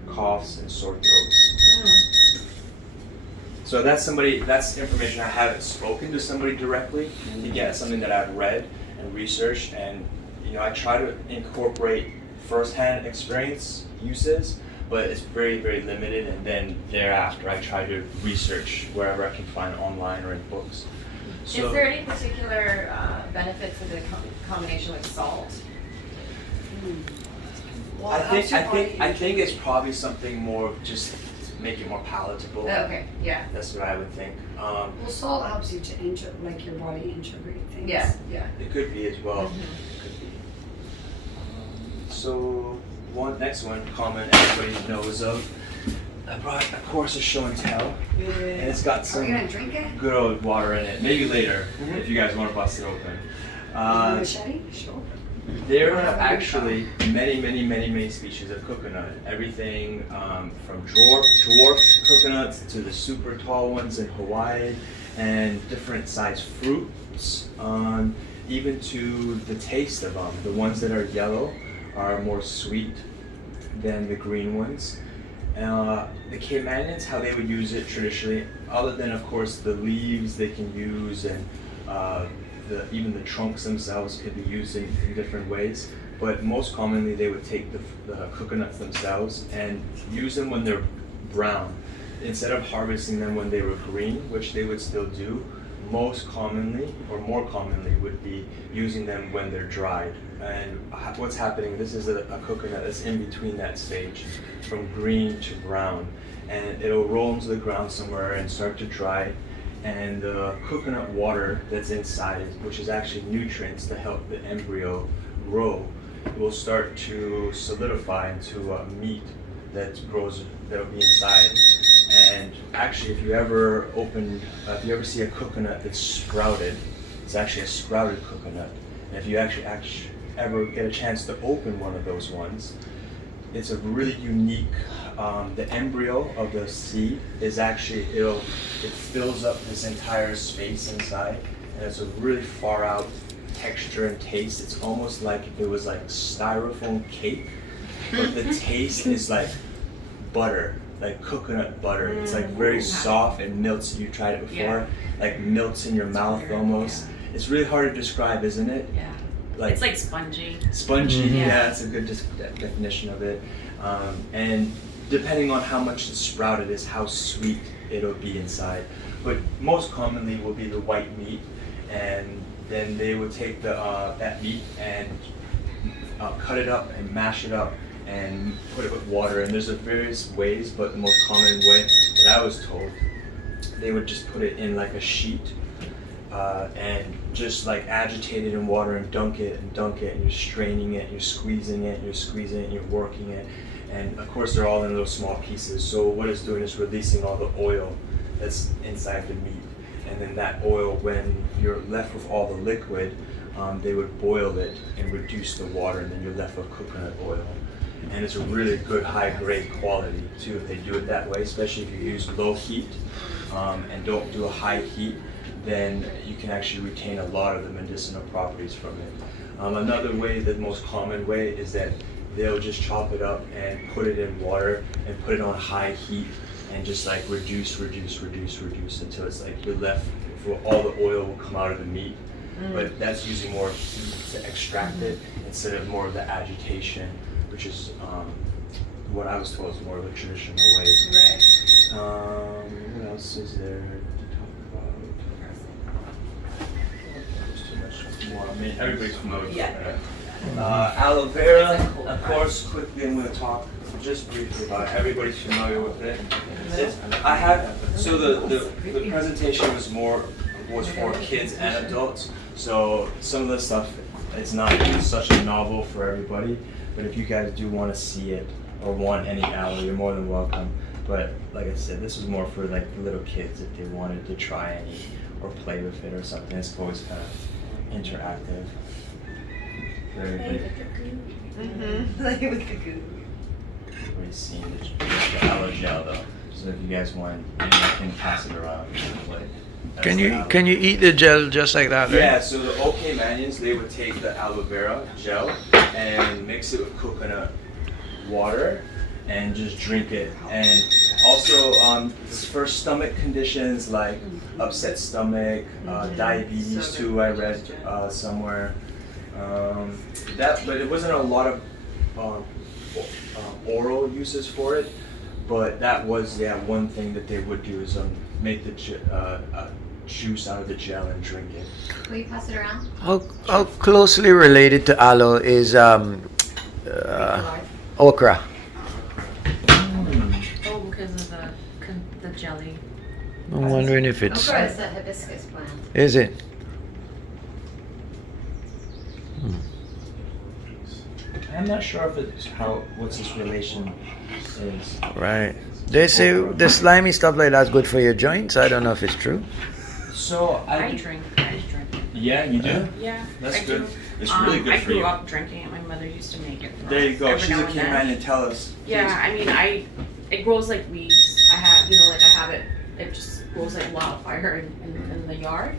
coughs, and sore throats. So that's information I haven't spoken to somebody directly to get, something that I've read and researched, and I try to incorporate firsthand experience uses, but it's very, very limited, and then thereafter I try to research wherever I can find online or in books. So, is there any particular benefit to the combination with salt? Well, I think it's probably something more of just to make it more palatable. Oh, okay, yeah. That's what I would think. Well, salt helps you to like your body integrate things. Yeah. It could be as well. It could be. So next one, common everybody knows of. I brought, of course, a show and tell, and it's got Are some you gonna drink it? good old water in it. Maybe later, if you guys want to bust it open. Machete? Sure. There are actually many species of coconut. Everything from dwarf coconuts to the super tall ones in Hawaii, and different sized fruits, even to the taste of them. The ones that are yellow are more sweet than the green ones. The Cayman Islands, how they would use it traditionally, other than of course the leaves they can use, and even the trunks themselves could be used in different ways. But most commonly they would take the coconuts themselves and use them when they're brown. Instead of harvesting them when they were green, which they would still do, most commonly, or more commonly, would be using them when they're dried. And what's happening, this is a coconut that's in between that stage, from green to brown. And it'll roll into the ground somewhere and start to dry. And the coconut water that's inside, which is actually nutrients to help the embryo grow, will start to solidify into a meat that will be inside. And actually, if you ever see a coconut that's sprouted, it's actually a sprouted coconut. And if you actually ever get a chance to open one of those ones, it's a really unique, the embryo of the seed is actually, it fills up this entire space inside, and it's a really far out texture and taste. It's almost like if it was like styrofoam cake, but the taste is like butter, like coconut butter. It's like very soft and melts. You tried it before, like melts in your mouth almost. It's really hard to describe, isn't it? Yeah. Like, it's like spongy. Spongy, Mhm. yeah, that's a good definition of it. And depending on how much it's sprouted is how sweet it'll be inside. But most commonly will be the white meat, and then they would take that meat and cut it up and mash it up and put it with water. And there's various ways, but the most common way that I was told, they would just put it in like a sheet and just like agitate it in water and dunk it, and you're straining it, you're squeezing it, and you're working it. And of course they're all in little small pieces. So what it's doing is releasing all the oil that's inside the meat. And then that oil, when you're left with all the liquid, they would boil it and reduce the water, and then you're left with coconut oil. And it's a really good high grade quality too if they do it that way, especially if you use low heat and don't do a high heat, then you can actually retain a lot of the medicinal properties from it. Another way, the most common way, is that they'll just chop it up and put it in water and put it on high heat and just like reduce until it's like you're left for all the oil will come out of the meat. But that's using more heat to extract it instead of more of the agitation, which is what I was told is more of a traditional way. Right. What else is there to talk about? There's too much more. I mean, everybody's familiar with that. Aloe Vera, of course, quickly I'm going to talk just briefly about it. Everybody's familiar with it. So the presentation was for kids and adults. So some of the stuff, it's not such a novel for everybody, but if you guys do want to see it or want any aloe, you're more than welcome. But like I said, this was more for like little kids if they wanted to try any or play with it or something. It's always kind of interactive. Like with the goo. We've seen the aloe gel though. So if you guys want, I can pass it around. Like, that's Can the you aloe. can you eat the gel just like that? Right? Yeah, so the old Caymanians, they would take the aloe vera gel and mix it with coconut water and just drink it. And also for stomach conditions like upset stomach, diabetes So too, I read somewhere. But it wasn't a lot of oral uses for it. But that was one thing that they would do is make the juice out of the gel and drink it. Will you pass it around? How closely related to aloe is okra? Oh, because of the jelly. I'm wondering if it's Okra is a hibiscus plant. is it? I'm not sure if it's what's this relation is. Right. They say the slimy stuff like that's good for your joints. I don't know if it's true. So I drink it. Yeah, you do? Yeah, That's I good. do. It's really good I for grew you. up drinking it. My mother used to make it for There you us go. every She's now a and then. Caymanian. Tell us. Yeah, I mean, it grows like weeds. I have it. It just grows like wildfire in the yard.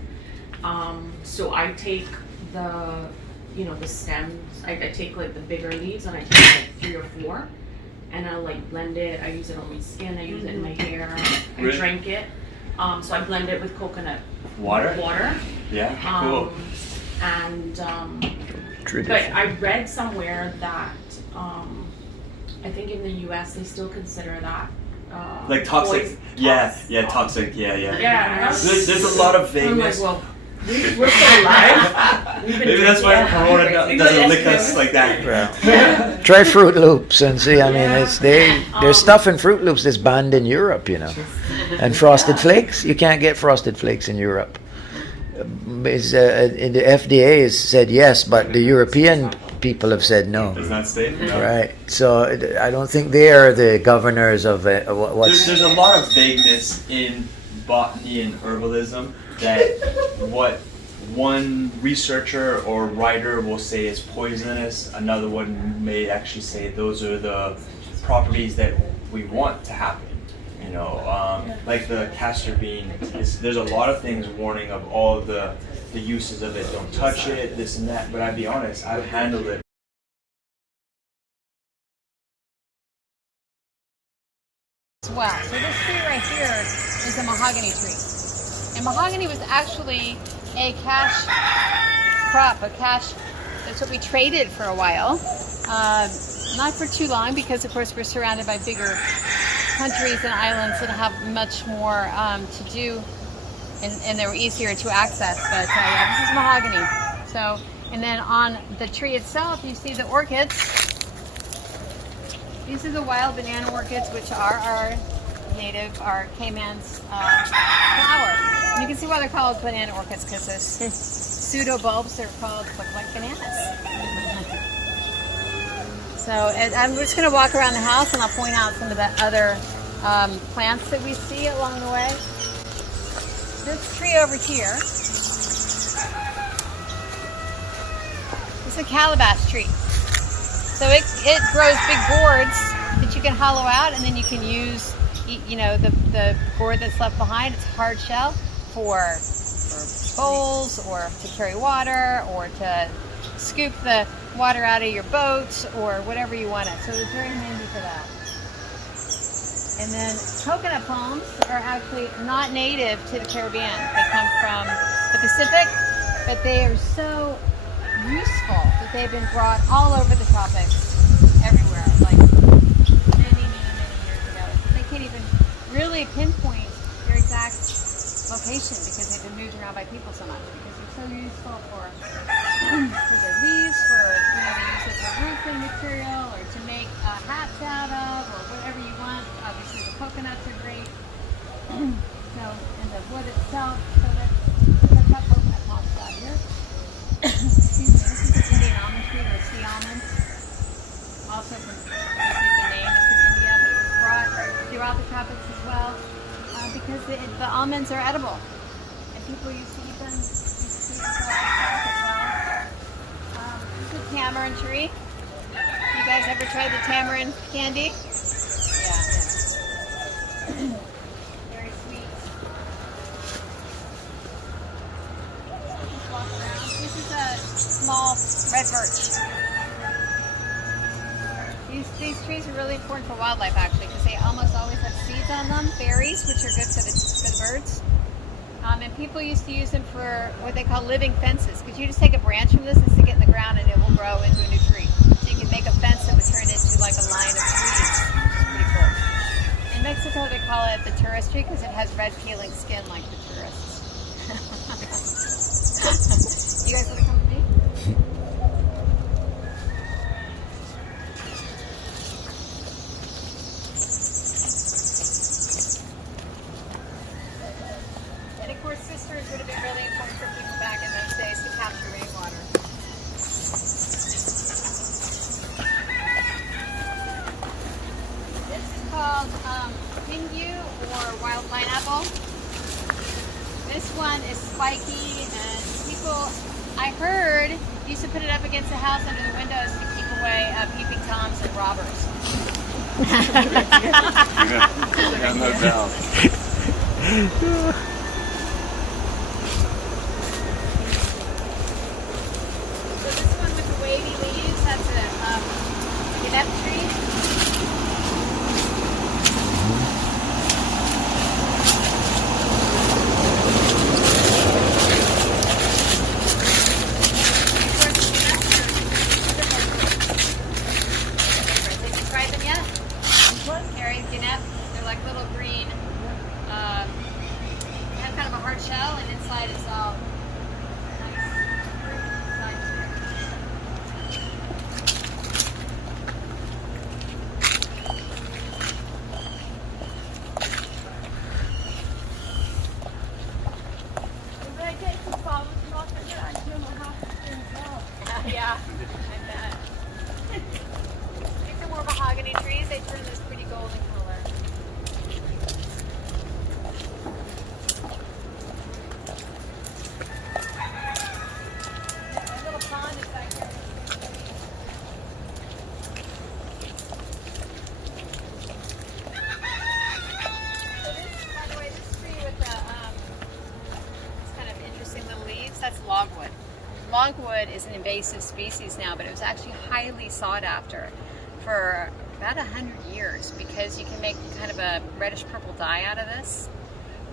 So I take the stems. I take like the bigger leaves and I take like 3 or 4, and I'll like blend it. I use it on my skin. I use it in my hair. I Really? drink it. So I blend it with coconut Water? Yeah, cool. But I read somewhere that I think in the U.S. they still consider that Like toxic. poison. Toxic. Yeah. Yeah. There's a lot of I'm like, vagueness. well, we're still alive. We've been Maybe that's why drinking. Corona doesn't lick Yes. us like that. Yeah. Try Fruit Loops and see. I mean, there's stuff in Fruit Loops that's banned in Europe, and Frosted Flakes. You can't get Frosted Flakes in Europe. The FDA has said yes, but the European people have said no. Does not stay. No. Right. So I don't think they are the governors of what's. There's a lot of vagueness in botany and herbalism that what one researcher or writer will say is poisonous, another one may actually say those are the properties that we want to happen. Like the castor bean, there's a lot of things warning of all of the uses of it. Don't touch it, this and that. But I'll be honest, I've handled it. Wow, so this tree right here is a mahogany tree. And mahogany was actually a cash crop, that's what we traded for a while. Not for too long because of course we're surrounded by bigger countries and islands that have much more to do and they're easier to access. But yeah, this is mahogany. So, and then on the tree itself you see the orchids. These are the wild banana orchids, which are our Cayman's flower. And you can see why they're called banana orchids, because those pseudo bulbs that are called look like bananas. So I'm just going to walk around the house and I'll point out some of the other plants that we see along the way. This tree over here is a calabash tree. So it grows big gourds that you can hollow out, and then you can use, the gourd that's left behind. It's hard shell for bowls, or to carry water, or to scoop the water out of your boat, or whatever you want it. So it's very handy for that. And then coconut palms are actually not native to the Caribbean. They come from the Pacific, but they are so useful that they've been brought all over the tropics, everywhere, like many years ago. They can't even really pinpoint their exact location because they've been moved around by people so much, because they're so useful for their leaves, they use it for roofing material, or to make hats out of, or whatever you want. Obviously the coconuts are great. So, and the wood itself, so that's that coconut palm out here. Excuse me, this is an Indian almond tree, or sea almond. Also from, this is the name, it's from India, but it was brought throughout the tropics as well, because the almonds are edible, and people used to eat them. This is a tamarind tree. You guys ever tried the tamarind candy? Yeah. Very sweet. Let's walk around. This is a small red birch. These trees are really important for wildlife, actually, because they almost always have seeds on them, berries, which are good for the birds. And people used to use them for what they call living fences, because you just take a branch from this and stick it in the ground and it will grow into a new tree. So you can make a fence that would turn into like a line of trees, which is pretty cool. In Mexico, they call it the tourist tree because it has red peeling skin like the tourists. You guys want to come with me? Sisters would have been really important for people back in those days to capture rainwater. This is called pingu or wild pineapple. This one is spiky, and people, I heard, used to put it up against the house under the windows to keep away peeping toms and robbers. Yeah, no doubt. Wavy leaves, that's a Guinep tree. Have you tried them yet? Carrie, Guinep, they're like little green. They have kind of a hard shell, and inside it's all yeah, I bet. These are more mahogany trees. They turn this pretty golden color. A little pond is back here. So this, by the way, this tree with the this kind of interesting little leaves, that's logwood. Logwood is an invasive species now, but it was actually highly sought after for about 100 years because you can make kind of a reddish purple dye out of this,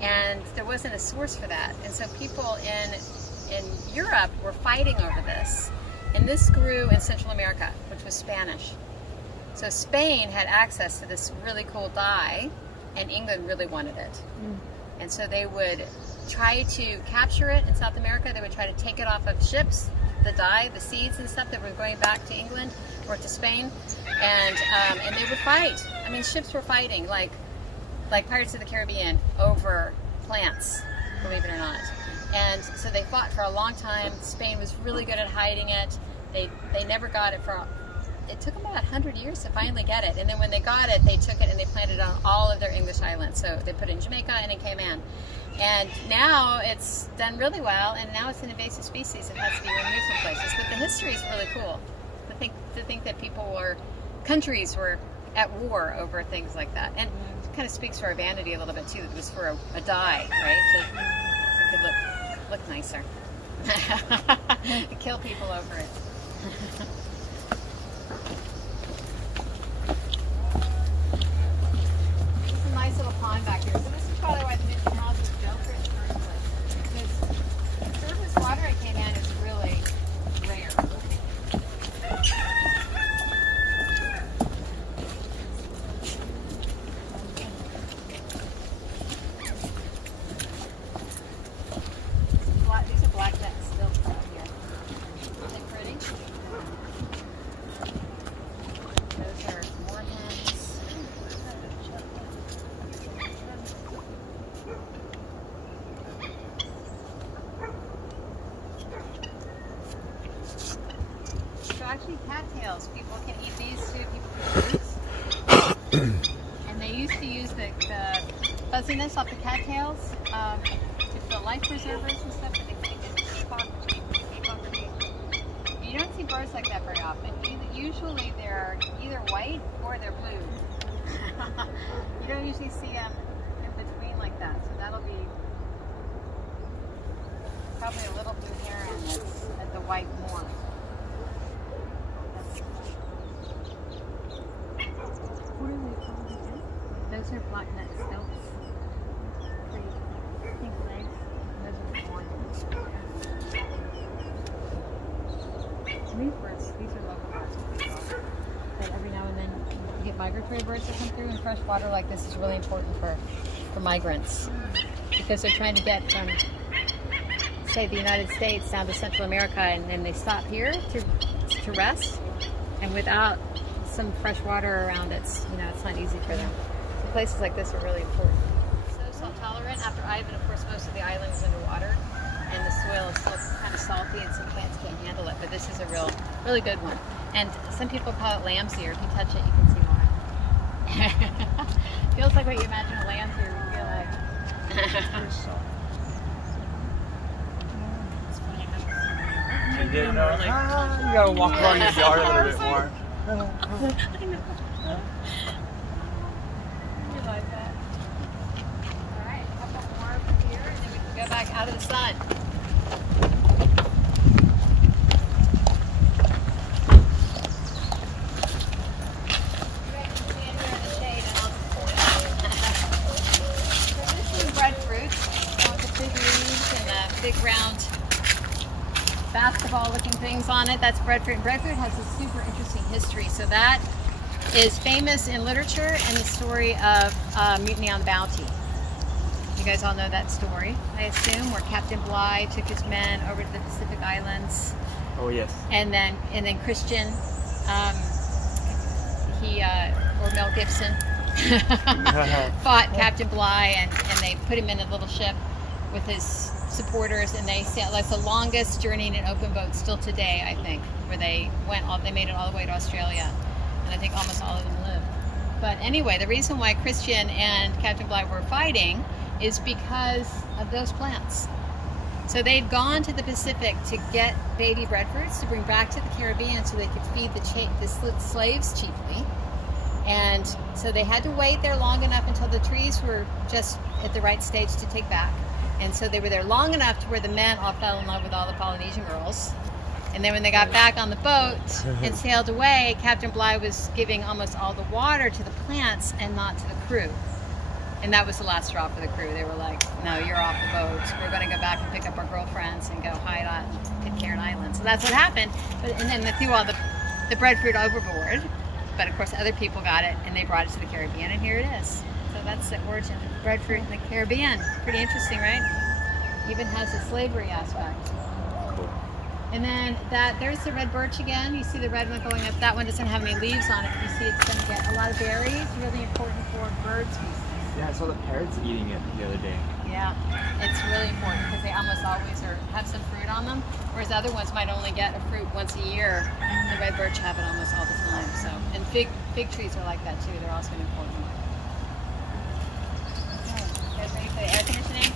and there wasn't a source for that. And so people in Europe were fighting over this, and this grew in Central America, which was Spanish. So Spain had access to this really cool dye, and England really wanted it. And so they would try to capture it in South America. They would try to take it off of ships, the dye, the seeds and stuff that were going back to England or to Spain, and they would fight. I mean, ships were fighting like Pirates of the Caribbean over plants, believe it or not. And so they fought for a long time. Spain was really good at hiding it. They never got it for. It took them about 100 years to finally get it. And then when they got it, they took it and they planted it on all of their English islands. So they put it in Jamaica and in Cayman. And now it's done really well, and now it's an invasive species. It has to be removed from places. But the history is really cool. To think that countries were at war over things like that. And it kind of speaks to our vanity a little bit too. It was for a dye, right? So it could look nicer. Kill people over it. There's a nice little pond back here. So this is probably why the mission house was built here in the first place. Because surface water in Cayman is really rare. These are black net stilts out here. Aren't they pretty? Those are moorhens. So actually cattails, people can eat these too, people can use. And they used to use the fuzziness off the cattails to fill life preservers and stuff, but they think it's You don't see birds like that very often. Usually they're either white or they're blue. You don't usually see them in between like that. So that'll be probably a little blue heron that's at the white more. What are they called again? Those are black-necked stilts. Pretty pink legs. Those are the ones. These birds, these are local birds. But every now and then you get migratory birds that come through in fresh water like this is really important for migrants. Because they're trying to get from, say, the United States down to Central America, and then they stop here to rest. And without some fresh water around, it's not easy for them. So places like this are really important. So salt tolerant. After Ivan, of course, most of the island is underwater, and the soil is still kind of salty, and some plants can't handle it. But this is a really good one. And some people call it lamb's ear. If you touch it, you can see why. Feels like what you imagine a lamb's ear would feel like. You gotta walk around your yard a little bit more. I know. You like that? All right, a couple more over here, and then we can go back out of the sun. You guys can stand here in the shade, and I'll just point out. So this is breadfruit, with the big leaves and the big round basketball-looking things on it. That's breadfruit. And breadfruit has a super interesting history. So that is famous in literature and the story of Mutiny on the Bounty. You guys all know that story, I assume, where Captain Bligh took his men over to the Pacific Islands. Oh yes. And then Christian, or Mel Gibson, fought Captain Bligh, and they put him in a little ship with his supporters, and they sailed. That's the longest journey in an open boat still today, I think, where they made it all the way to Australia, and I think almost all of them lived. But anyway, the reason why Christian and Captain Bligh were fighting is because of those plants. So they'd gone to the Pacific to get baby breadfruits to bring back to the Caribbean so they could feed the slaves cheaply. And so they had to wait there long enough until the trees were just at the right stage to take back. And so they were there long enough to where the men all fell in love with all the Polynesian girls. And then when they got back on the boat and sailed away, Captain Bligh was giving almost all the water to the plants and not to the crew. And that was the last straw for the crew. They were like, no, you're off the boat. We're going to go back and pick up our girlfriends and go hide on Pitcairn Island. So that's what happened. And then they threw all the breadfruit overboard. But of course, other people got it and they brought it to the Caribbean, and here it is. So that's the origin of breadfruit in the Caribbean. Pretty interesting, right? Even has a slavery aspect. Cool. And then there's the red birch again. You see the red one going up. That one doesn't have any leaves on it. You see it's going to get a lot of berries. Really important for bird species. Yeah, I saw the parrots eating it the other day. Yeah, it's really important because they almost always have some fruit on them, whereas other ones might only get a fruit once a year. The red birch have it almost all the time. So, and fig trees are like that too. They're also important. Okay, you guys ready for the air conditioning?